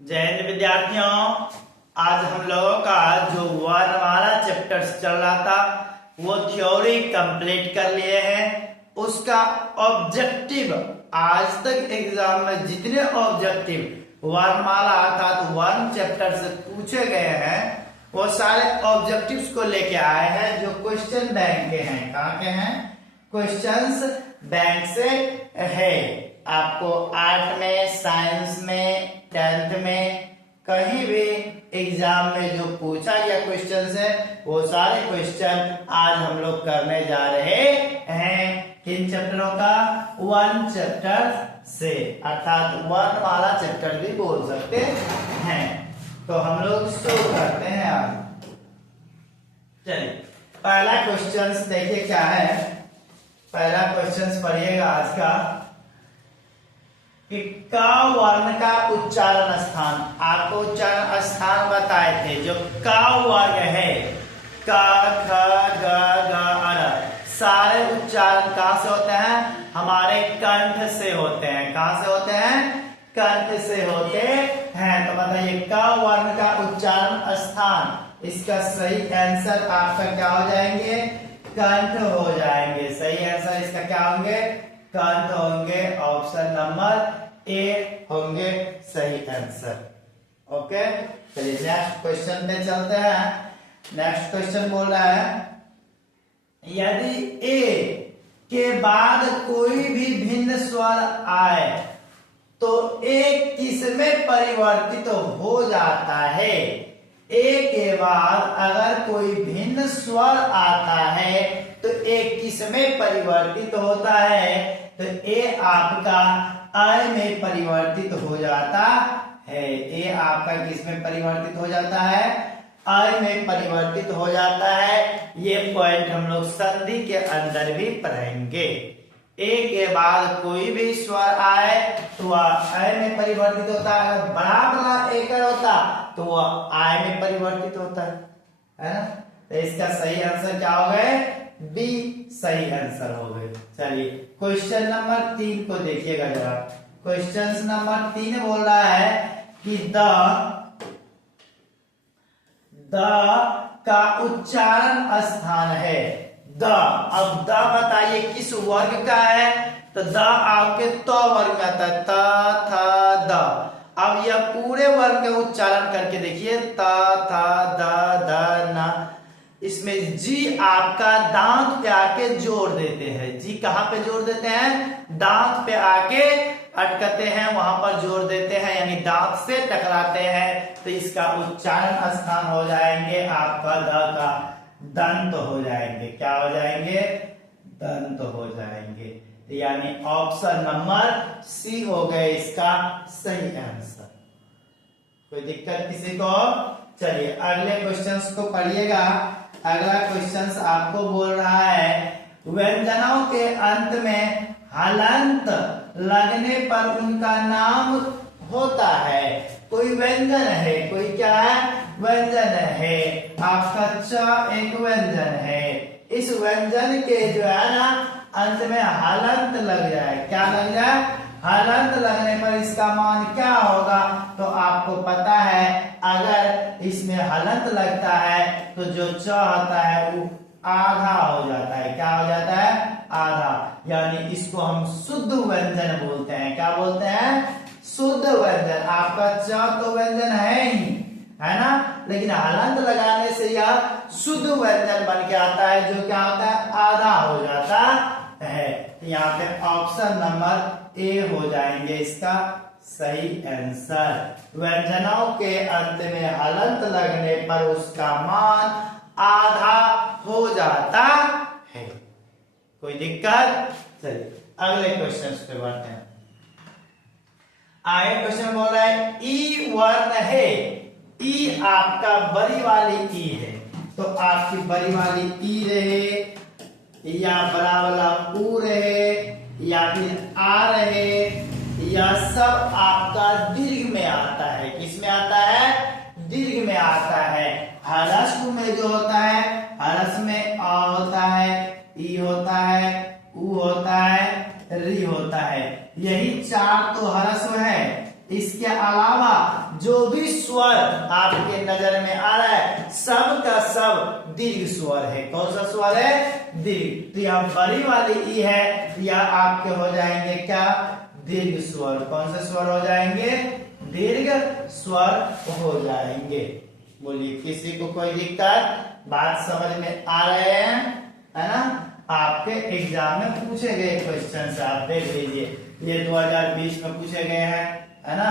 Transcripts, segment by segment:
जय हिंद विद्यार्थियों। आज हम लोगों का जो वर्णमाला चैप्टर चल रहा था वो थ्योरी कंप्लीट कर लिए हैं। उसका ऑब्जेक्टिव आज तक एग्जाम में जितने ऑब्जेक्टिव वर्णमाला अर्थात वर्ण चैप्टर से पूछे गए हैं वो सारे ऑब्जेक्टिव्स को लेके आए हैं जो क्वेश्चन बैंक के हैं। कहाँ के हैं? क्वेश्चंस बैंक से है। आपको आर्ट में, साइंस में, 10th में कहीं भी एग्जाम में जो पूछा गया क्वेश्चन है वो सारे क्वेश्चन आज हम लोग करने जा रहे हैं। किन चैप्टरों का? वन चैप्टर से, अर्थात वर्णमाला चैप्टर भी बोल सकते हैं। तो हम लोग शुरू करते हैं आज। चलिए पहला क्वेश्चन देखिए क्या है। पहला क्वेश्चन पढ़िएगा आज का कि क वर्ण का उच्चारण स्थान। आपको उच्चारण स्थान बताए थे। जो क वर्ग है क, ख, ग, घ, सारे उच्चारण कहां से होते हैं? हमारे कंठ से होते हैं। कहां से होते हैं? कंठ से होते हैं। तो बताइए क वर्ण का उच्चारण स्थान, इसका सही आंसर आपका क्या हो जाएंगे? कंठ हो जाएंगे। सही आंसर इसका क्या होंगे? कंठ होंगे। ऑप्शन नंबर ए होंगे सही आंसर। ओके, चलिए नेक्स्ट क्वेश्चन पे चलते हैं। नेक्स्ट क्वेश्चन बोल रहा है यदि ए के बाद कोई भी भिन्न स्वर आए तो ए किस में परिवर्तित हो जाता है? ए के बाद अगर कोई भिन्न स्वर आता है तो ए किस में परिवर्तित होता है? तो ए आपका आय में परिवर्तित हो जाता है। ए आपका किस में परिवर्तित हो जाता है? आय में परिवर्तित हो जाता है। ये पॉइंट हम लोग संधि के अंदर भी पढ़ेंगे। ए के बाद कोई भी स्वर आए तो वह आय में परिवर्तित होता है। अगर बड़ा बड़ा एकर होता तो वह आय में परिवर्तित होता है ना? तो इसका सही आंसर क्या हो गए? बी सही आंसर हो गए। चलिए क्वेश्चन नंबर 3 को देखिएगा जरा। क्वेश्चन नंबर 3 बोल रहा है कि द का उच्चारण स्थान है। द, अब द बताइए किस वर्ग का है? तो द आपके त वर्ग में आता है। त, थ, द। अब यह पूरे वर्ग का उच्चारण करके देखिए। त, थ, द, ध, न। इसमें जी आपका दांत पे आके जोड़ देते हैं। जी कहाँ पे जोड़ देते हैं? दांत पे आके अटकते हैं, वहां पर जोड़ देते हैं, यानी दांत से टकराते हैं। तो इसका उच्चारण स्थान हो जाएंगे आपका द का दंत हो जाएंगे। क्या हो जाएंगे? दंत हो जाएंगे। यानी ऑप्शन नंबर सी हो गए इसका सही आंसर। कोई दिक्कत किसी को? चलिए अगले क्वेश्चंस को पढ़िएगा। अगला क्वेश्चंस आपको बोल रहा है व्यंजनों के अंत में हलंत लगने पर उनका नाम होता है। कोई व्यंजन है, कोई क्या है? व्यंजन है। आपका च एक व्यंजन है। इस व्यंजन के जो है ना अंत में हलंत लग जाए। क्या लग जाए? हलंत लगने पर इसका मान क्या होगा? तो आपको पता है अगर इसमें हलंत लगता है तो जो च होता है वो आधा हो जाता है। क्या हो जाता है? आधा। यानी इसको हम शुद्ध व्यंजन बोलते हैं। क्या बोलते हैं? शुद्ध व्यंजन। आपका च तो व्यंजन है ही, है ना? लेकिन हलंत लगाने से यह शुद्ध व्यंजन बन के आता है जो क्या होता है? आधा हो जाता है। यहाँ पे ऑप्शन नंबर ए हो जाएंगे इसका सही आंसर। व्यंजनों के अंत में हलंत लगने पर उसका मान आधा हो जाता है। कोई दिक्कत? चलिए अगले क्वेश्चन पे बढ़ते हैं। आगे क्वेश्चन बोल रहा है ई वर्ण है। ई आपका बड़ी वाली ई है। तो आपकी बड़ी वाली ई रहे या बड़ा वाला ऊ रहे या फिर आ रहे, यह सब आपका दीर्घ में आता है। किस में आता है? दीर्घ में आता है। ह्रस्व में जो होता है, ह्रस्व में आ होता है, ई होता है, ऊ होता है, री होता है। यही चार तो ह्रस्व है। इसके अलावा जो भी स्वर आपके नजर में आ रहा है सब का सब दीर्घ स्वर है। कौन सा स्वर है? दीर्घ। तो यहाँ बड़ी वाली ई है, या आपके हो जाएंगे क्या? दीर्घ स्वर। कौन से स्वर हो जाएंगे? दीर्घ स्वर हो जाएंगे। बोलिए, किसी को कोई दिक्कत? बात समझ में आ रहे हैं, है ना? आपके एग्जाम में पूछे गए क्वेश्चन से आप देख लीजिए, ये 2020 में पूछे गए हैं, है ना?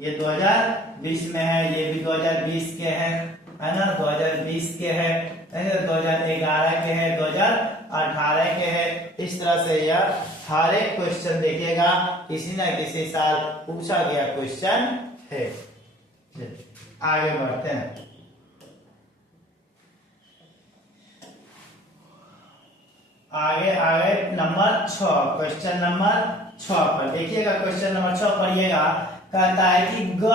ये 2020 में है, ये भी 2020 के हैं, है ना? 2020 के हैं, 2011 के हैं, 2018 के हैं। इस तरह से यह हर एक क्वेश्चन देखिएगा, किसी न किसी साल पूछा गया क्वेश्चन है। आगे बढ़ते हैं। आगे आगे नंबर 6, क्वेश्चन नंबर 6 पर देखिएगा। क्वेश्चन नंबर 6 पढ़िएगा। कहता है कि ग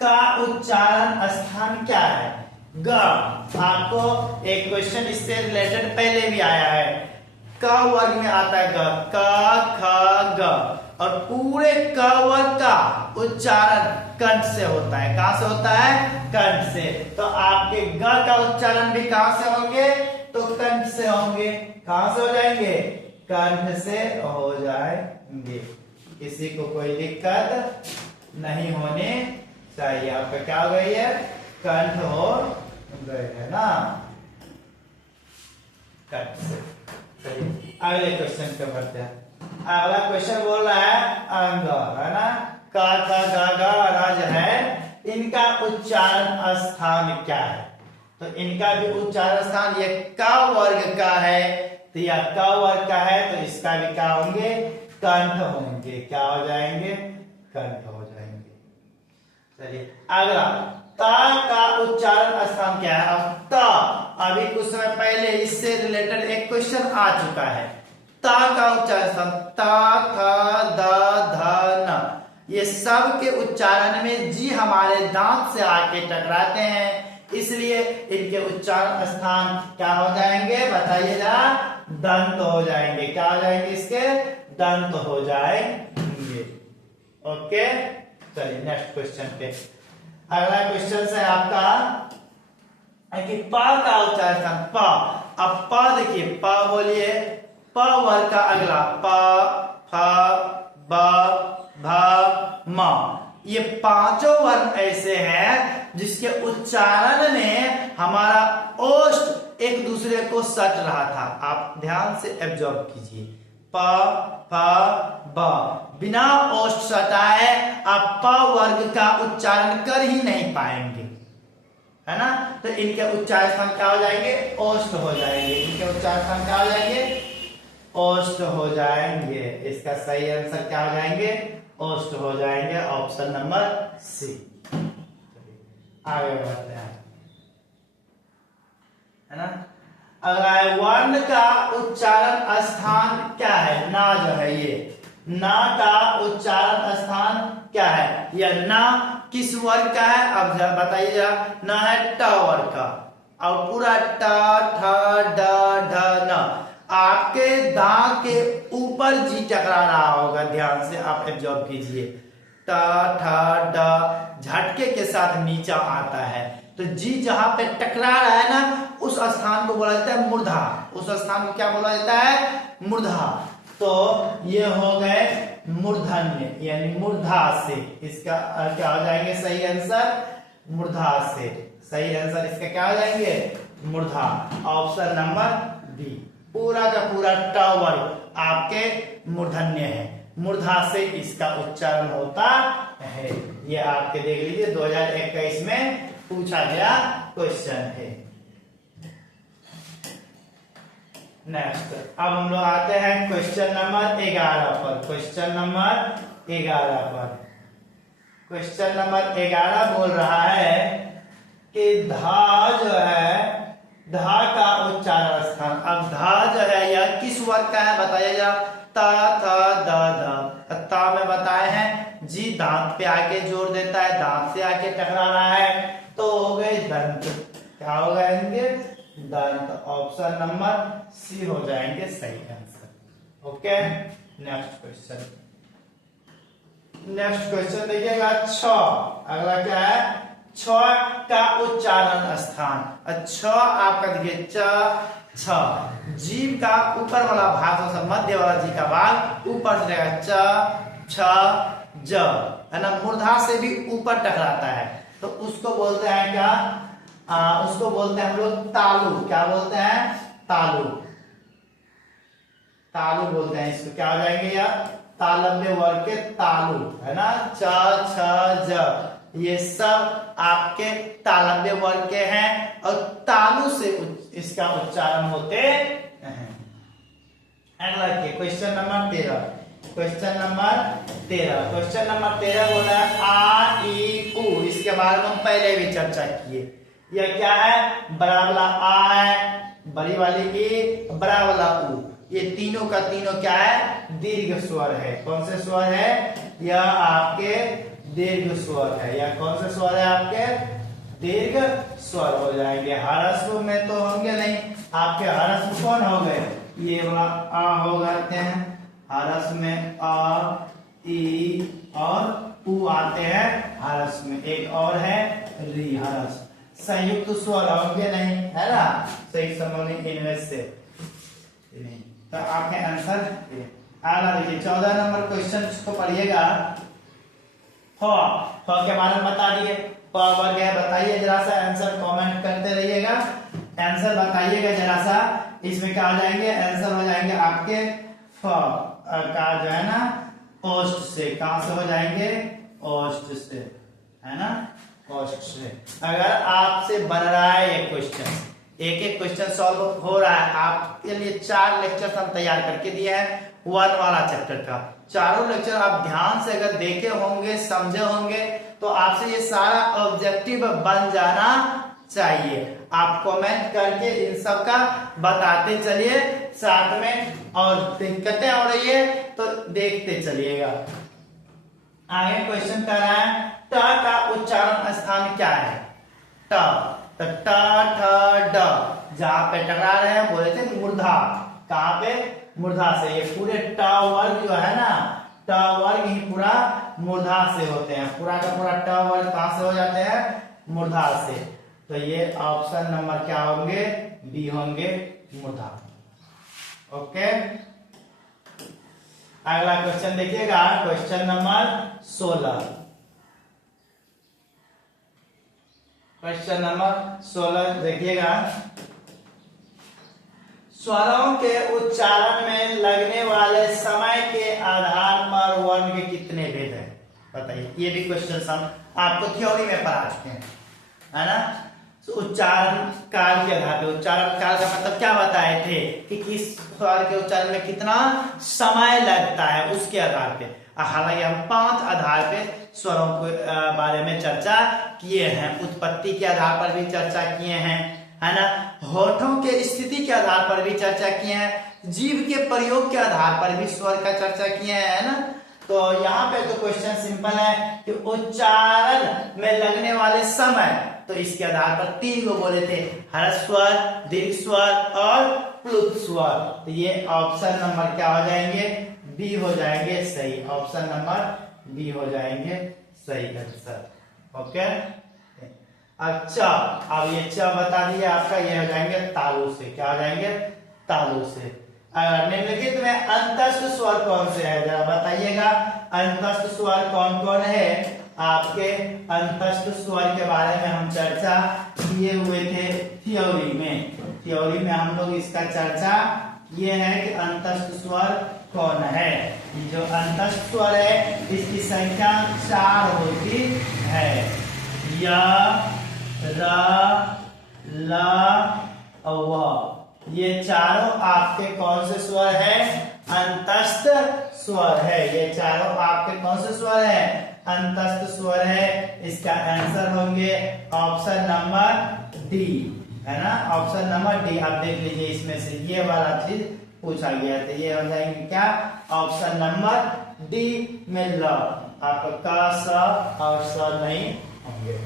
का उच्चारण स्थान क्या है? ग, आपको एक क्वेश्चन इससे रिलेटेड पहले भी आया है। क वर्ग में आता है ग, क ख ग, और पूरे क वर्ग का उच्चारण कंठ से होता है। कहां से होता है? कंठ से। तो आपके ग का उच्चारण भी कहां से होंगे? तो कंठ से होंगे। कहां से हो जाएंगे? कंठ से हो जाएंगे। किसी को कोई दिक्कत नहीं होने चाहिए। आपका क्या हो गई है? कंठ हो गए है ना, कंठ से। चलिए अगले क्वेश्चन पे बढ़ते हैं। अगला क्वेश्चन बोल रहा है अंग, है ना? का ख ग घ र जो है, इनका उच्चारण स्थान क्या है? तो इनका भी उच्चारण स्थान, ये क वर्ग का है, तो यह क वर्ग का है, तो इसका भी क्या होंगे? कंठ होंगे। क्या हो जाएंगे? कंठ हो जाएंगे। चलिए अगला, ता का उच्चारण स्थान क्या है? अब ता, अभी कुछ समय पहले इससे रिलेटेड एक क्वेश्चन आ चुका है। ता का उच्चारण स्थान, ता थ द ध न, ये सब के उच्चारण में जी हमारे दांत से आके टकराते हैं, इसलिए इनके उच्चारण स्थान क्या हो जाएंगे? बताइए जरा। दंत हो जाएंगे। क्या हो जाएंगे? इसके दंत हो जाएंगे। ओके, चलिए नेक्स्ट क्वेश्चन पे। अगला क्वेश्चन है आपका कि प का उच्चारण स्थान, प। अब प देखिए, प बोलिए, प वर्ग का अगला प, फ, ब, भ, म, ये पांचों वर्ण ऐसे हैं जिसके उच्चारण में हमारा ओष्ठ एक दूसरे को सट रहा था। आप ध्यान से एब्जॉर्ब कीजिए। प, फ, ब, बिना ओष्ठ सटाए आप प वर्ग का उच्चारण कर ही नहीं पाएंगे, है ना? तो इनके उच्चारण स्थान क्या हो जाएंगे? ओष्ठ हो जाएंगे। इनके उच्चारण स्थान क्या हो जाएंगे? ओष्ठ हो जाएंगे। इसका सही आंसर क्या हो जाएंगे? ओष्ठ हो जाएंगे। Option number C. आगे बढ़ते हैं, है ना? अगला है, वर्ण का उच्चारण स्थान क्या है? ना जो है, ये ना का उच्चारण स्थान क्या है? यह ना किस वर्ग का है? अब बताइए जरा। ना है ट वर्ग का, और पूरा ट ठ ड ढ न, आपके दांत के ऊपर जी टकरा रहा होगा। ध्यान से आप एब्जॉर्ब कीजिए। ट ठ ड झटके के साथ नीचा आता है, तो जी जहां पे टकरा रहा है ना, उस स्थान को बोला जाता है मूर्धा। उस स्थान को क्या बोला जाता है? मूर्धा। तो ये हो गए मूर्धन्य, यानी मूर्धा से। इसका क्या हो जाएंगे? सही आंसर मूर्धा से। सही आंसर इसका क्या हो जाएंगे? मूर्धा। Option number B. पूरा का पूरा ट वर्ग आपके मूर्धन्य है, मूर्धा से इसका उच्चारण होता है। ये आपके देख लीजिए 2021 में पूछा गया क्वेश्चन है। नेक्स्ट, अब हम लोग आते हैं क्वेश्चन नंबर 11 पर। क्वेश्चन नंबर 11 पर, क्वेश्चन नंबर 11 बोल रहा है कि धा जो है, धा का उच्चारण स्थान। अब धा जो है यह किस वर्ग का है? बताइए जरा। ता था द ध। ता में बताए हैं जी दांत पे आके जोड़ देता है, दांत से आके टकरा रहा है, तो हो गए दंत। क्या हो जाएंगे? दंत। ऑप्शन नंबर सी हो जाएंगे सही answer. Okay, next question. Next question देखिएगा छ। अगला क्या है? छ का उच्चारण स्थान। छ आपका देखिए च छ, जीव का ऊपर वाला भाग से मध्य वाला जी का भाग ऊपर से रहेगा च छ ज, है ना, मूर्धा से भी ऊपर टकराता है तो उसको बोलते हैं क्या? उसको बोलते हैं हम लोग तालु। क्या बोलते हैं? तालु। तालु बोलते हैं इसको। क्या हो जाएंगे यार? तालव्य वर्ग के तालु, है ना, च छ ज, ये सब आपके तालव्य वर्ग के हैं और तालु से इसका उच्चारण होते हैं। अगला के क्वेश्चन नंबर 13। क्वेश्चन नंबर 13 बोला है आ ई उ। इसके बारे में हम पहले भी चर्चा किए। यह क्या है? बड़ा वाला आ है, बड़ी वाली ई, बड़ा वाला उ, ये तीनों का तीनों क्या है? दीर्घ स्वर है। कौन से स्वर है? यह आपके दीर्घ स्वर है। यह कौन से स्वर है? आपके दीर्घ स्वर हो जाएंगे। ह्रस्व में तो होंगे नहीं। आपके ह्रस्व कौन हो गए? ये वाला आ हो जाते हैं। ह्रस्व में आ ई और उ आते हैं ह्रस्व में। एक और है री, ह्रस्व। संयुक्त स्वर होंगे नहीं, है ना, सही समझने इनमें से नहीं। तो आपके आंसर आला देखिए 14 नंबर क्वेश्चन को पढ़िएगा। फ के बारे में बता दिए। वर्ग है, बताइए जरा सा, आंसर कमेंट करते रहिएगा, आंसर बताइएगा जरा सा। इसमें क्या हो जाएंगे? आंसर हो जाएंगे आपके फ का जो है ना ओष्ठ से। कहां से हो जाएंगे? ओष्ठ से, है ना, ओष्ठ से। अगर आपसे बन रहा है ये क्वेश्चन, एक एक क्वेश्चन सॉल्व हो रहा है, आपके लिए 4 लेक्चर हम तैयार करके दिए हैं वन वाला चैप्टर का। चारों लेक्चर आप ध्यान से अगर देखे होंगे, समझे होंगे, तो आपसे ये सारा ऑब्जेक्टिव बन जाना चाहिए। आप कमेंट करके इन सब का बताते चलिए साथ में, और दिक्कतें हो रही है तो देखते चलिएगा। आगे क्वेश्चन कर रहा है ट का उच्चारण स्थान क्या है? ट, तो ट ठ ड, जहां पे टकरा रहे हैं बोले थे मूर्धा। कहां पे? मूर्धा से। ये पूरे ट वर्ग जो है ना, ट वर्ग ही पूरा मूर्धा से होते हैं। पूरा का पूरा ट वर्ग कहां से हो जाते हैं? मूर्धा से। तो ये ऑप्शन नंबर क्या होंगे? बी होंगे, मूर्धा। ओके, अगला क्वेश्चन देखिएगा, क्वेश्चन नंबर 16। क्वेश्चन नंबर 16 देखिएगा। स्वरों के उच्चारण में लगने वाले समय के आधार पर वर्ण के कितने भेद हैं? बताइए। ये भी क्वेश्चन हम आपको थ्योरी में पढ़ा चुके हैं, है ना। तो उच्चारण काल के आधार पर, उच्चारण काल का मतलब क्या बताए थे कि किस स्वर के उच्चारण में कितना समय लगता है, उसके आधार पे। हालांकि हम 5 आधार पे स्वरों के बारे में चर्चा किए हैं। उत्पत्ति के आधार पर भी चर्चा किए हैं, है ना, होठों के स्थिति के आधार पर भी चर्चा किए हैं, जीव के प्रयोग के आधार पर भी स्वर का चर्चा किए हैं, है ना। तो यहाँ पे तो क्वेश्चन सिंपल है कि उच्चारण में लगने वाले समय, तो इसके आधार पर 3 को बोले थे, ह्रस्व स्वर, दीर्घ स्वर और प्लुत स्वर। तो ये ऑप्शन नंबर क्या हो जाएंगे? बी हो जाएंगे सही। ऑप्शन नंबर बी हो जाएंगे सही आंसर। ओके, अच्छा, अब ये च बता दिया आपका, ये हो जाएंगे तालु से। क्या हो जाएंगे? तालु से। निम्नलिखित में अंतस्थ स्वर कौन से है? जरा बताइएगा, अंतस्थ स्वर कौन कौन है? आपके अंतस्थ स्वर के बारे में हम चर्चा किए हुए थे थ्योरी में हम लोग इसका चर्चा किए हैं कि अंतस्थ स्वर कौन है। जो अंतस्थ स्वर है इसकी संख्या 4 होती है, य, र, ल और व। ये चारों आपके कौन से स्वर है? अंतस्थ स्वर है। ये चारों आपके कौन से स्वर है? अंतस्थ स्वर है। इसका आंसर होंगे ऑप्शन नंबर डी, है ना, ऑप्शन नंबर डी। आप देख लीजिए, इसमें से ये वाला चीज पूछा गया था। ये हो जाएंगे क्या? ऑप्शन नंबर डी में ल। आपका क, स और स नहीं होंगे।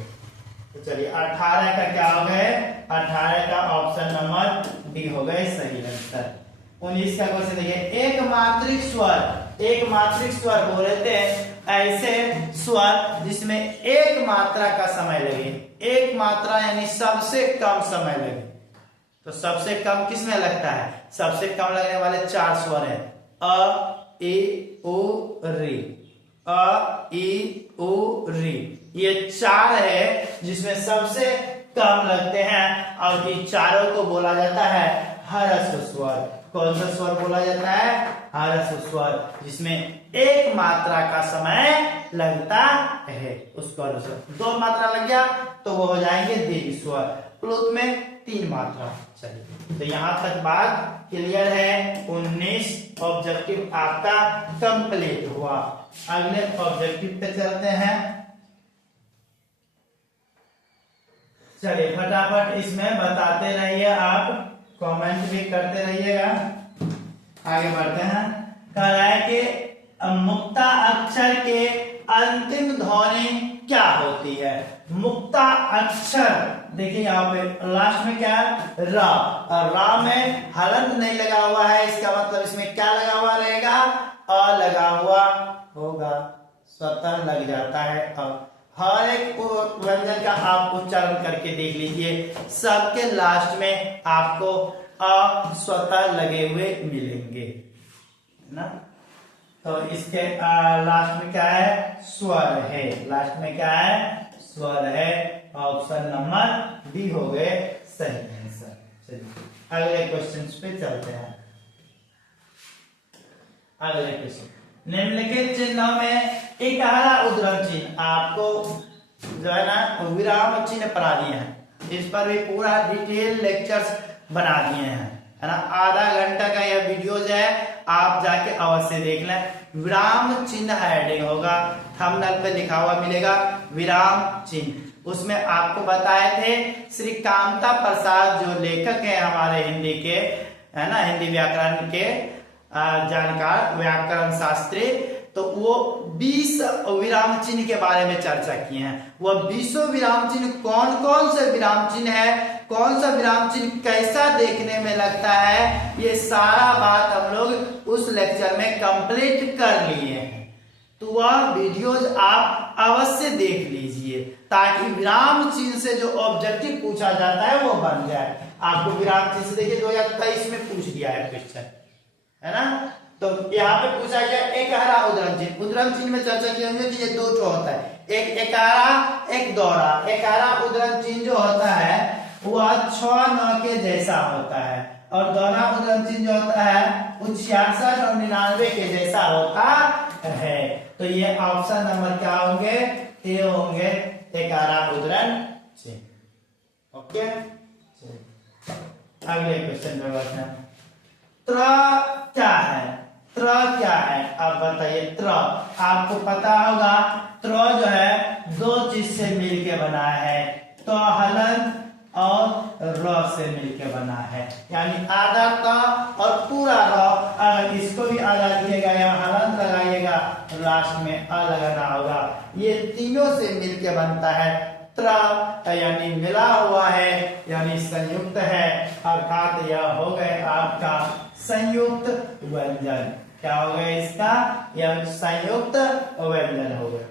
तो चलिए 18 का क्या हो गए? 18 का ऑप्शन नंबर डी हो गए सही आंसर। 19 का क्वेश्चन देखिए, एक मात्रिक स्वर बोल रहे थे, ऐसे स्वर जिसमें एक मात्रा का समय लगे, एक मात्रा यानी सबसे कम समय लगे। तो सबसे कम किसमें लगता है? सबसे कम लगने वाले 4 स्वर हैं, अ ई उ री, अ ई उ री, ये 4 है जिसमें सबसे कम लगते हैं और इन चारों को बोला जाता है ह्रस्व स्वर। कौन सा स्वर बोला जाता है? ह्रस्व स्वर, जिसमें एक मात्रा का समय लगता है उसको ह्रस्व। 2 मात्रा लग गया तो वो हो जाएंगे दीर्घ स्वर। प्लुत में 3 मात्रा। चलिए, तो यहां तक बात क्लियर है। 19 ऑब्जेक्टिव आपका कंप्लीट हुआ। अगले ऑब्जेक्टिव पे चलते हैं। चलिए फटाफट इसमें बताते रहिए, आप कमेंट भी करते रहिएगा। आगे बढ़ते हैं। कह रहा है कि मुक्ता अक्षर के अंतिम ध्वनि क्या होती है? मुक्ता अक्षर देखिए यहाँ पे लास्ट में क्या है? रा। और रा में हलंत नहीं लगा हुआ है, इसका मतलब इसमें क्या लगा हुआ रहेगा? अ लगा हुआ होगा, स्वतः लग जाता है। अब हर एक व्यंजन का आप उच्चारण करके देख लीजिए, सबके लास्ट में आपको अ स्वतः लगे हुए मिलेंगे ना। तो इसके लास्ट में क्या है? स्वर है। लास्ट में क्या है? स्वर है। ऑप्शन नंबर बी हो गए सही आंसर। चलिए अगले क्वेश्चन पे चलते हैं। अगले क्वेश्चन, निम्नलिखित चिन्हों में इकारा उद्धरण चिन्ह, आपको जो है ना विराम चिन्ह पढ़ा दिए हैं। इस पर भी पूरा डिटेल लेक्चर्स बना दिए हैं, है ना। आधा घंटा का यह वीडियो जो है आप जाके अवश्य देख लें। विराम चिन्ह एडिंग होगा, थंबनेल पे लिखा हुआ मिलेगा विराम चिन्ह। उसमें आपको बताए थे श्री कामता प्रसाद जो लेखक है हमारे हिंदी के, है ना, हिंदी व्याकरण के जानकार, व्याकरण शास्त्री, तो वो 20 विराम चिन्ह के बारे में चर्चा किए हैं। वह 20 विराम चिन्ह कौन कौन से विराम चिन्ह है, कौन सा विराम चिन्ह कैसा देखने में लगता है, ये सारा बात हम लोग उस लेक्चर में कंप्लीट कर लिए हैं। तो वह वीडियोज आप अवश्य देख लीजिए ताकि विराम चिन्ह से जो ऑब्जेक्टिव पूछा जाता है वो बन जाए। आपको विराम चिन्ह से देखिए 2023 में पूछ दिया है क्वेश्चन, है ना। तो यहाँ पे पूछा गया एकहरा उद्धरण चिन्ह। उद्धरण चिन्ह में चर्चा की होंगे कि ये 2 होता है, एक एकारा एक दोहरा। एकारा उद्धरण चिन्ह जो होता है वह 6 9 के जैसा होता है, और दोहरा उद्धरण चिन्ह जो होता है वो 66 और 99 के जैसा होता है। तो ये ऑप्शन नंबर क्या होंगे? ए होंगे एकारा उद्धरण चिन्ह। ओके, अगले क्वेश्चन में बढ़ते हैं। त्र क्या है? त्र क्या है आप बताइए। त्र आपको पता होगा, त्र जो है 2 चीज से मिलके बना है, तो हलंत और र से मिलके बना है, यानी आधा त और पूरा र। अगर इसको भी आधा दिएगा या हलंत लगाइएगा, लास्ट में अ लगाना होगा। ये तीनों से मिलके बनता है त्र, यानी मिला हुआ है, यानी संयुक्त है, अर्थात यह हो गए आपका संयुक्त व्यंजन। क्या हो गया इसका? यह संयुक्त व्यंजन हो गए।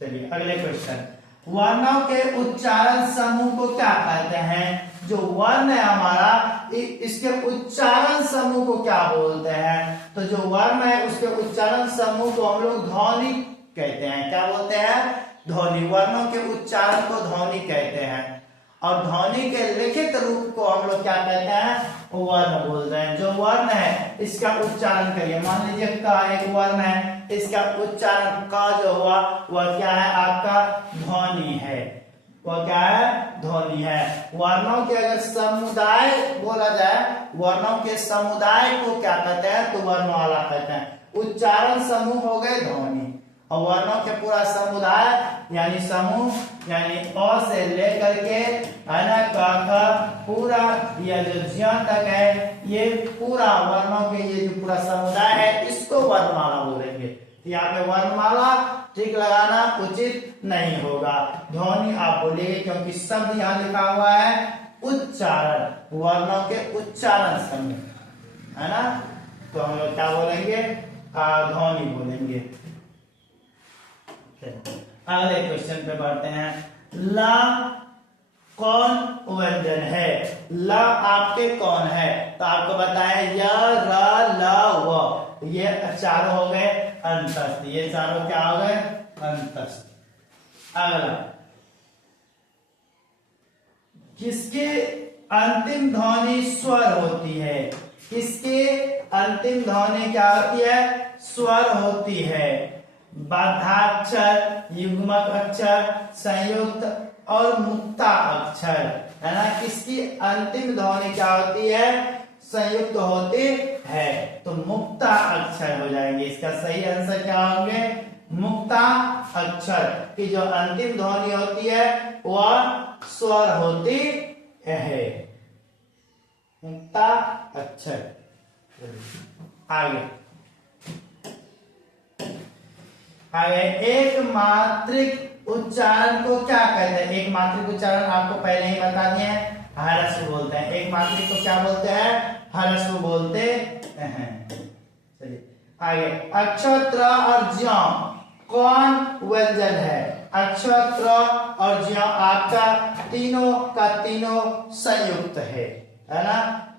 चलिए अगले क्वेश्चन, वर्णों के उच्चारण समूह को क्या कहते हैं? जो वर्ण है हमारा, इसके उच्चारण समूह को क्या बोलते हैं? तो जो वर्ण है उसके उच्चारण समूह को हम लोग ध्वनि कहते हैं। क्या बोलते हैं? ध्वनि। वर्णों के उच्चारण को ध्वनि कहते हैं, और ध्वनि के लिखित रूप को हम लोग क्या कहते हैं? वर्ण बोल रहे हैं। जो वर्ण है इसका उच्चारण करिए। मान लीजिए का एक वर्ण है, इसका उच्चारण का जो हुआ वह क्या है? आपका ध्वनि है। वह क्या है? ध्वनि है। वर्णों के अगर समुदाय बोला जाए, वर्णों के समुदाय को क्या कहते हैं? तो वर्णमाला कहते हैं। उच्चारण समूह हो गए ध्वनि, और वर्णों के पूरा समुदाय यानी समूह, यानी अ से लेकर के पूरा यह जो ज्ञ तक है, ये पूरा वर्णों के ये जो पूरा समुदाय है, इसको वर्णमाला बोलेंगे। यहाँ पे वर्णमाला ठीक लगाना उचित नहीं होगा, ध्वनि आप बोलेंगे, क्योंकि शब्द यहाँ लिखा हुआ है उच्चारण, वर्णों के उच्चारण समूह, है ना। तो हम लोग क्या बोलेंगे? ध्वनि बोलेंगे। अगले क्वेश्चन पे बढ़ते हैं। ला कौन व्यंजन है? ला आपके कौन है? तो आपको बताया य, र, ल, व, ये चारों हो गए अंतस्थ। ये चारों क्या हो गए? अंतस्थ। अगला, किसके अंतिम ध्वनि स्वर होती है? किसके अंतिम ध्वनि क्या होती है? स्वर होती है। बाधाक्षर, युग्मक अक्षर, संयुक्त और मुक्ता अक्षर, है ना। किसकी अंतिम ध्वनि क्या होती है? संयुक्त होती है, तो मुक्ता अक्षर हो जाएंगे। इसका सही आंसर क्या होंगे? मुक्ता अक्षर की जो अंतिम ध्वनि होती है वह स्वर होती है। मुक्ता अक्षर। आगे एक मात्रिक उच्चारण को क्या कहते हैं? एक मात्रिक उच्चारण आपको पहले ही बता दिए हैं, ह्रस्व बोलते हैं। एक मात्रिक को क्या बोलते हैं? ह्रस्व बोलते हैं। चलिए आगे, अक्षर त्र और ज्यों कौन व्यंजन है? अक्षर त्र और ज्यों आपका तीनों का तीनों संयुक्त है ना।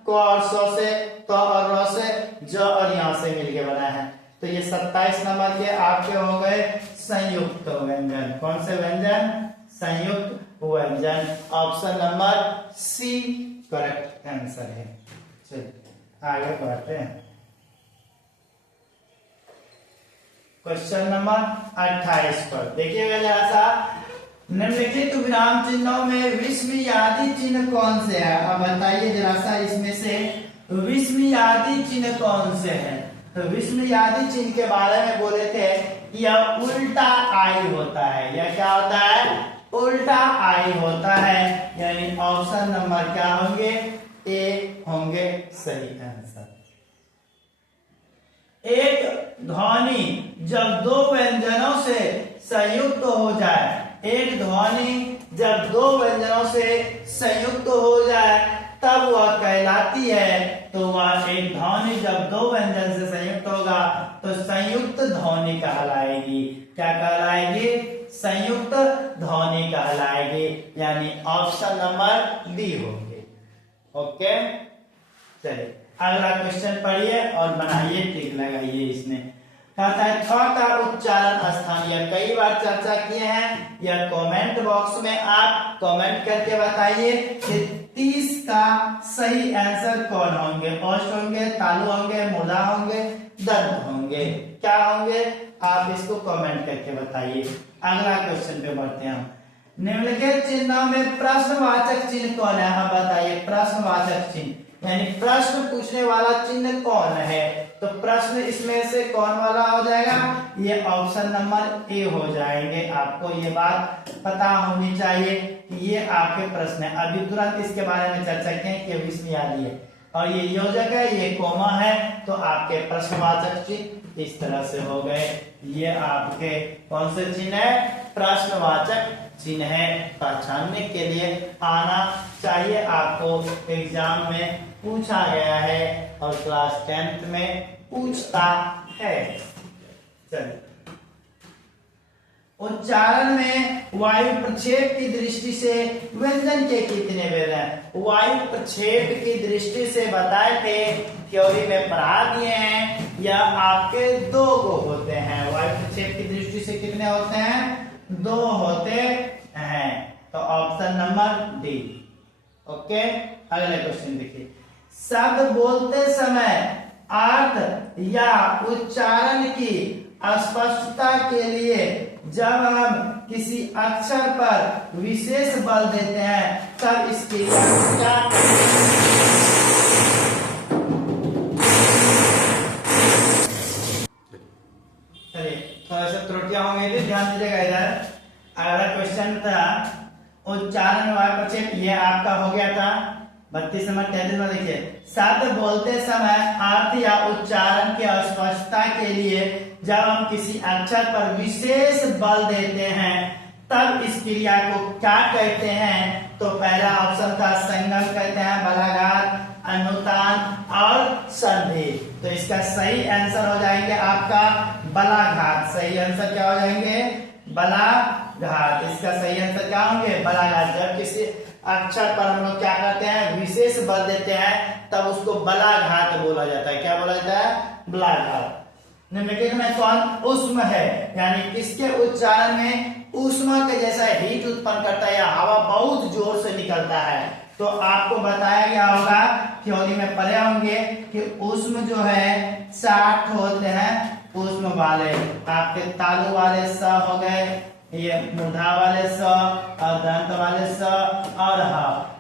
क और स से, त और र से, ज और यहाँ से मिलके बना है। तो ये 27 नंबर के आपके हो गए संयुक्त व्यंजन। कौन से व्यंजन? संयुक्त व्यंजन। Option number C correct answer है। चलिए आगे बढ़ते हैं। क्वेश्चन नंबर 28 पर देखिएगा जरा सा। निम्नलिखित विराम चिन्हों में विस्मयादि चिन्ह कौन से है? अब बताइए जरा सा, इसमें से विस्मयादि चिन्ह कौन से है? तो विस्मयादि चिन्ह के बारे में बोले थे, यह उल्टा आई होता है। यह क्या होता है? उल्टा आई होता है। यानी ऑप्शन नंबर क्या होंगे? ए होंगे सही आंसर। एक ध्वनि जब दो व्यंजनों से संयुक्त हो जाए, एक ध्वनि जब दो व्यंजनों से संयुक्त हो जाए तब वह कहलाती है। तो वह एक ध्वनि जब दो व्यंजन से संयुक्त होगा तो संयुक्त ध्वनि कहलाएगी। क्या कहलाएगी? संयुक्त ध्वनि कहलाएगी। यानी ऑप्शन नंबर बी होंगे। ओके, चलिए अगला क्वेश्चन पढ़िए और बनाइए, टिक लगाइए। इसमें कहता है थ का उच्चारण स्थान। यह कई बार चर्चा किए हैं। यह कमेंट बॉक्स में आप कमेंट करके बताइए कि 30 का सही आंसर कौन होंगे? औष्ठ होंगे, तालु होंगे, मूला होंगे, दंत होंगे? क्या होंगे? आप इसको कमेंट करके बताइए। अगला क्वेश्चन पे बढ़ते हैं हम। निम्नलिखित चिन्हों में प्रश्नवाचक चिन्ह कौन है? आप बताइए। प्रश्नवाचक चिन्ह यानी प्रश्न पूछने वाला चिन्ह कौन है? तो प्रश्न इसमें से कौन वाला हो जाएगा? ये ऑप्शन नंबर ए हो जाएंगे। आपको ये बात पता होनी चाहिए कि ये आपके प्रश्न है। अभी तुरंत इसके बारे में चर्चा किए कि विस्मयादि है और ये योजक है, ये कोमा है, तो आपके प्रश्नवाचक चिन्ह इस तरह से हो गए। ये आपके कौन से चिन्ह है? प्रश्नवाचक चिन्ह है। पहचानने के लिए आना चाहिए। आपको एग्जाम में पूछा गया है और क्लास 10th में पूछता है। चलिए, उच्चारण में वायु प्रक्षेप की दृष्टि से व्यंजन के कितने भेद हैं? वायु प्रक्षेप की दृष्टि से बताए थे, थ्योरी में पढ़ा दिए हैं। या आपके 2 गो होते हैं। वायु प्रक्षेप की दृष्टि से कितने होते हैं? 2 होते हैं। तो ऑप्शन नंबर डी। ओके, अगले क्वेश्चन देखिए। शब्द बोलते समय अर्थ या उच्चारण की स्पष्टता के लिए जब हम किसी अक्षर पर विशेष बल देते हैं तब इसकी क्या? चलिए, थोड़ा सा त्रुटियां होंगी, ध्यान दीजिएगा इधर। अगला क्वेश्चन था उच्चारण वायु प्रक्षेप। ये आपका हो गया था 32 नंबर। 33 में देखिए, शब्द बोलते समय अर्थ या उच्चारण की स्पष्टता के लिए जब हम किसी अक्षर पर विशेष बल देते हैं तब इस क्रिया को क्या कहते हैं? तो पहला ऑप्शन था संगम कहते हैं, बलाघात, अनुतान और संधि। तो इसका सही आंसर हो जाएंगे आपका बलाघात। सही आंसर क्या हो जाएंगे? बलाघात। इसका सही आंसर क्या होंगे? बलाघात। जब किसी अक्षर पर हम लोग क्या करते हैं? विशेष बल देते हैं, तब उसको बलाघात बोला जाता है। क्या बोला जाता है? बलाघात। निम्नलिखित में कौन उष्म है, यानी किसके उच्चारण में ऊष्मा के जैसा हीट उत्पन्न करता है या हवा बहुत जोर से निकलता है? तो आपको बताया गया होगा, थ्योरी में पढ़े होंगे कि ऊष्म जो है 4 होते हैं ऊष्म वाले। आपके तालु वाले स हो गए, ये मूर्धा वाले स और दंत वाले स और ह,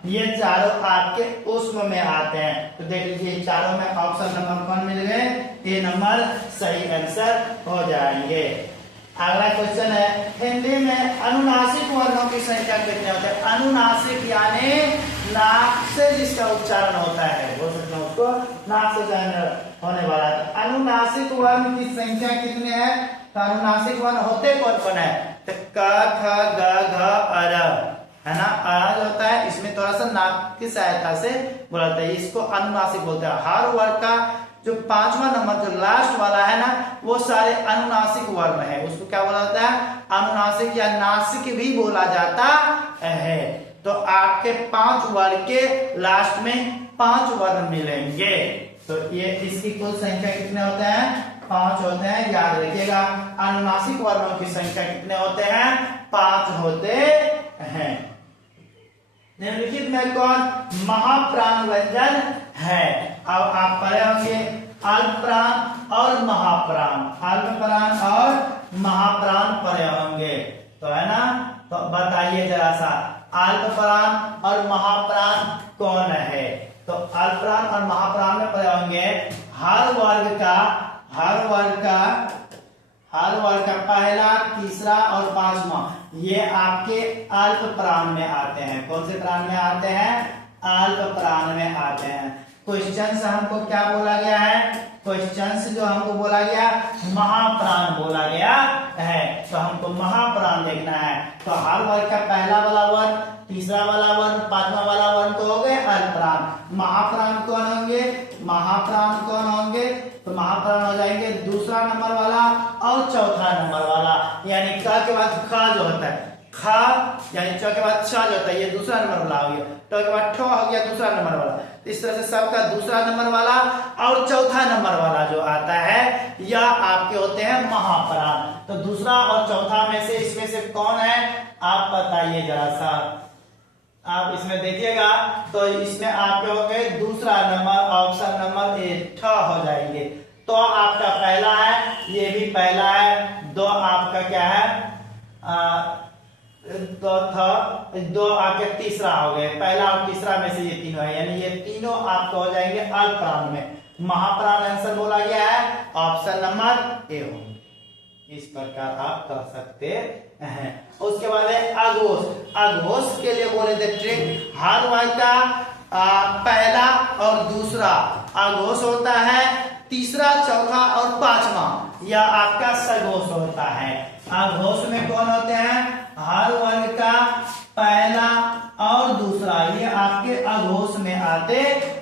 ये चारों आपके ऊष्म में आते हैं। तो देख लीजिए चारों में ऑप्शन नंबर कौन मिल गए? ए नंबर सही आंसर हो जाएंगे। अगला क्वेश्चन है, हिंदी में अनुनासिक वर्णों की संख्या कितने होते हैं? अनुनासिक यानी नाक से जिसका उच्चारण होता है, बोल सकते हैं उसको नाक से होने वाला है। अनुनासिक वर्ण की संख्या कितनी है? तो अनुनासिक वर्ण होते कौन कौन है? तो क ख ग घ अर, है ना। अ जो होता है इसमें थोड़ा सा नाक की सहायता से बोला जाता है, इसको अनुनासिक बोलते हैं। हर वर्ग का जो 5वां नंबर जो लास्ट वाला है ना, वो सारे अनुनासिक वर्ण है, उसको क्या बोला जाता है? अनुनासिक या नासिक भी बोला जाता है। तो आपके 5 वर्ग के लास्ट में 5 वर्ण मिलेंगे। तो ये इसकी कुल संख्या कितने होते हैं? 5 होते हैं, याद रखिएगा। अनुनासिक वर्णों की संख्या कितने होते हैं? 5 होते हैं। निम्नलिखित में कौन महाप्राण व्यंजन है? अब आप पढ़े होंगे अल्प प्राण और महाप्राण, अल्प प्राण और महाप्राण पढ़े होंगे, तो है ना। तो बताइए जरा सा, अल्प प्राण और महाप्राण कौन है? तो अल्प प्राण और महाप्राण में पढ़े होंगे हर वर्ग का पहला, तीसरा और 5वां, ये आपके अल्प प्राण में आते हैं। कौन से प्राण में आते हैं? अल्प प्राण में आते हैं। क्वेश्चन से हमको क्या बोला गया है? क्वेश्चन से जो हमको बोला गया महाप्राण बोला गया है, तो हमको महाप्राण देखना है। तो हर वर्ग का पहला वाला वर्ण, तीसरा वाला वर्ण, 5वां वाला वर्ण तो हो गए अल्प प्राण। महाप्राण कौन होंगे? महाप्राण कौन होंगे? तो महाप्राण हो जाएंगे दूसरा नंबर वाला और चौथा नंबर वाला, यानी क के बाद ख जो होता है, ख यानी च के बाद छ जो होता है, ये दूसरा नंबर वाला हो गया। ट के बाद ठ हो गया दूसरा नंबर वाला। इस तरह से सबका दूसरा नंबर वाला और चौथा नंबर वाला जो आता है, यह आपके होते हैं महाप्राण। तो दूसरा और चौथा में से इसमें से कौन है? आप बताइए जरा सा। आप इसमें देखिएगा तो इसमें आपके हो गए दूसरा नंबर, ऑप्शन नंबर ए ठ हो जाएंगे। तो आपका पहला है, ये भी पहला है। दो आपका क्या है? दो आके तीसरा हो गए। पहला और तीसरा में से ये तीनों है, यानी ये तीनों आपको हो जाएंगे अल्प प्राण में। महाप्राण आंसर बोला गया है, ऑप्शन नंबर ए हो। इस प्रकार आप कह सकते हैं। उसके बाद है अघोष। अघोष के लिए बोले थे ट्रिक, हर वर्ग का पहला और दूसरा अघोष होता है, तीसरा, चौथा और 5वां यह आपका सघोष होता है। अघोष में कौन होते हैं? हर वर्ग का पहला और दूसरा, ये आपके अघोष में आते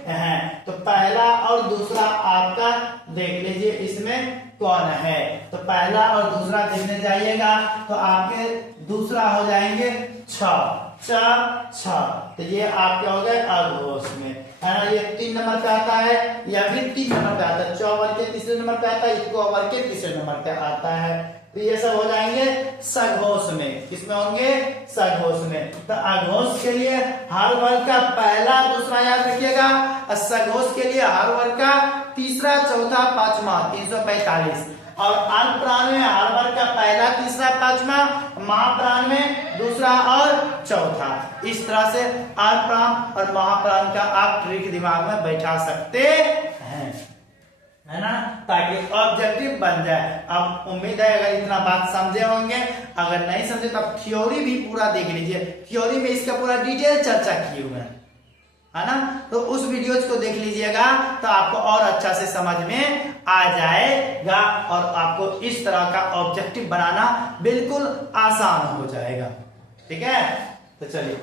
हैं। तो पहला और दूसरा आपका देख लीजिए इसमें कौन है। तो पहला और दूसरा देखने जाइएगा तो आपके दूसरा हो जाएंगे छ, तो ये आपके हो गए अघोष में, है ना। ये 3 नंबर पे आता है, यह भी 3 नंबर पे आता है। च वर्ग के तीसरे नंबर पे आता है, इको वर्ग के तीसरे नंबर पे आता है। तो ये सब हो जाएंगे सघोष में। किसमें होंगे? सघोष में। तो अघोष के लिए हर वर्ग का पहला, दूसरा याद रखिएगा। सघोष के लिए हर वर्ग का तीसरा, चौथा, 5वां 345। और अल्प प्राण में हर वर्ग का पहला, तीसरा, 5वां, महाप्राण में दूसरा और चौथा। इस तरह से अल्प प्राण और महाप्राण का आप ट्रिक दिमाग में बैठा सकते हैं, है ना, ताकि ऑब्जेक्टिव बन जाए। अब उम्मीद है अगर इतना बात समझे होंगे। अगर नहीं समझे तो आप थ्योरी भी पूरा देख लीजिए, थ्योरी में इसका पूरा डिटेल चर्चा किए हुए हैं, है ना। तो उस वीडियोज को देख लीजिएगा तो आपको और अच्छा से समझ में आ जाएगा और आपको इस तरह का ऑब्जेक्टिव बनाना बिल्कुल आसान हो जाएगा। ठीक है, तो चलिए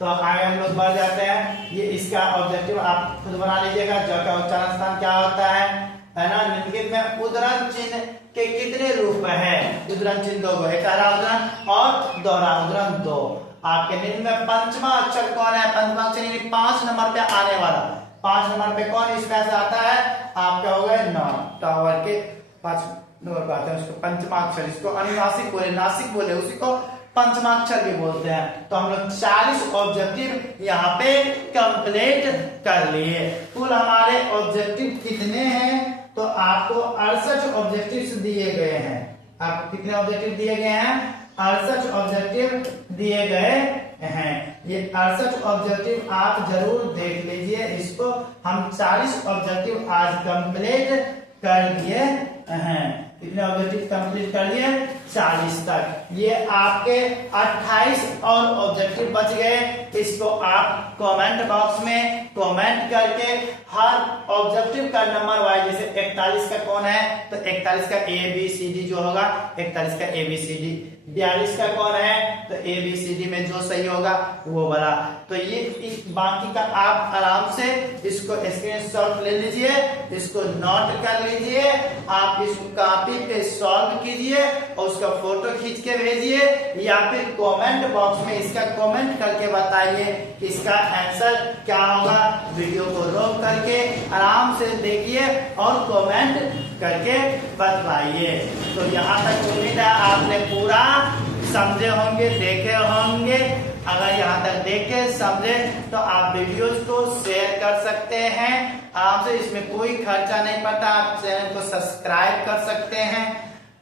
तो आगे हम लोग बढ़ जाते हैं। ये इसका ऑब्जेक्टिव आप खुद बना लीजिएगा। ज का उच्चारण स्थान क्या होता है ना। निम्नलिखित में उद्धरण चिन्ह के कितने रूप हैं? उद्धरण चिन्ह दो, एकहरा उद्धरण और दोहरा उद्धरण दो। आपके निम्न में पंचमा अक्षर कौन है? पंचमा अक्षर यानी 5 नंबर पे आने वाला, 5 नंबर पे कौन इसमें से आता है? आपके हो गए न, टावर के 5 नंबर पे आता है उसको पंचमा अक्षर, इसको अनुनासिक बोले, नासिक बोले, उसी को पंचमाक्षर भी बोलते हैं। तो हम लोग 40 ऑब्जेक्टिव यहाँ पे कंप्लीट कर लिए। कुल हमारे ऑब्जेक्टिव कितने हैं? तो आपको 68 ऑब्जेक्टिव दिए गए हैं। आपको कितने ऑब्जेक्टिव दिए गए हैं? 68 ऑब्जेक्टिव दिए गए हैं। ये 68 ऑब्जेक्टिव आप जरूर देख लीजिए। इसको हम 40 ऑब्जेक्टिव आज कंप्लीट कर दिए हैं। कितने ऑब्जेक्टिव कंप्लीट कर लिए? 40 तक। ये आपके 28 और ऑब्जेक्टिव बच गए। इसको आप कमेंट बॉक्स में कमेंट करके हर ऑब्जेक्टिव का नंबर वाइज, जैसे 41 का कौन है तो 41 का ABCD जो होगा 41 का ABCD, 42 का कौन है तो ABCD में जो सही होगा वो वाला। तो ये बाकी का आप आराम से इसको स्क्रीनशॉट ले लीजिए, इसको नोट कर लीजिए, आप इसको कॉपी पे सॉल्व कीजिए और उसका फोटो खींच के भेजिए, या फिर कमेंट बॉक्स में इसका कमेंट करके बताइए कि इसका आंसर क्या होगा। वीडियो को रोक करके आराम से देखिए और कमेंट करके बताइए। तो यहाँ तक उम्मीद है आपने पूरा समझे होंगे, देखे होंगे। अगर यहाँ तक देखे समझे तो आप वीडियोस को शेयर कर सकते हैं आराम से, इसमें कोई खर्चा नहीं पड़ता। आप चैनल को सब्सक्राइब कर सकते हैं,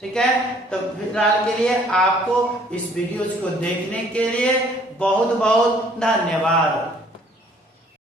ठीक है। तो फिलहाल के लिए आपको इस वीडियोस को देखने के लिए बहुत बहुत धन्यवाद।